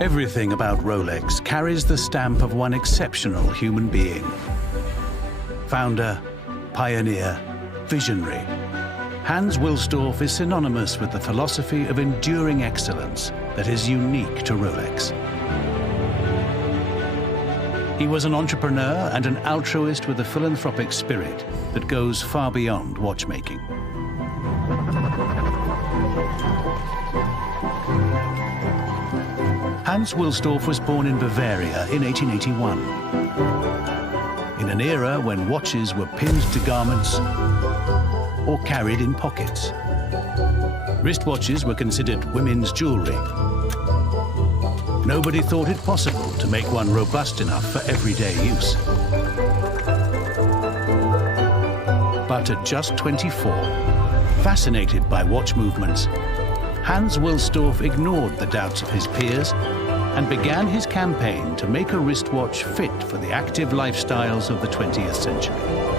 Everything about Rolex carries the stamp of one exceptional human being. Founder, pioneer, visionary. Hans Wilsdorf is synonymous with the philosophy of enduring excellence that is unique to Rolex. He was an entrepreneur and an altruist with a philanthropic spirit that goes far beyond watchmaking. Hans Wilsdorf was born in Bavaria in 1881, in an era when watches were pinned to garments or carried in pockets. Wristwatches were considered women's jewelry. Nobody thought it possible to make one robust enough for everyday use. But at just 24, fascinated by watch movements, Hans Wilsdorf ignored the doubts of his peers and began his campaign to make a wristwatch fit for the active lifestyles of the 20th century.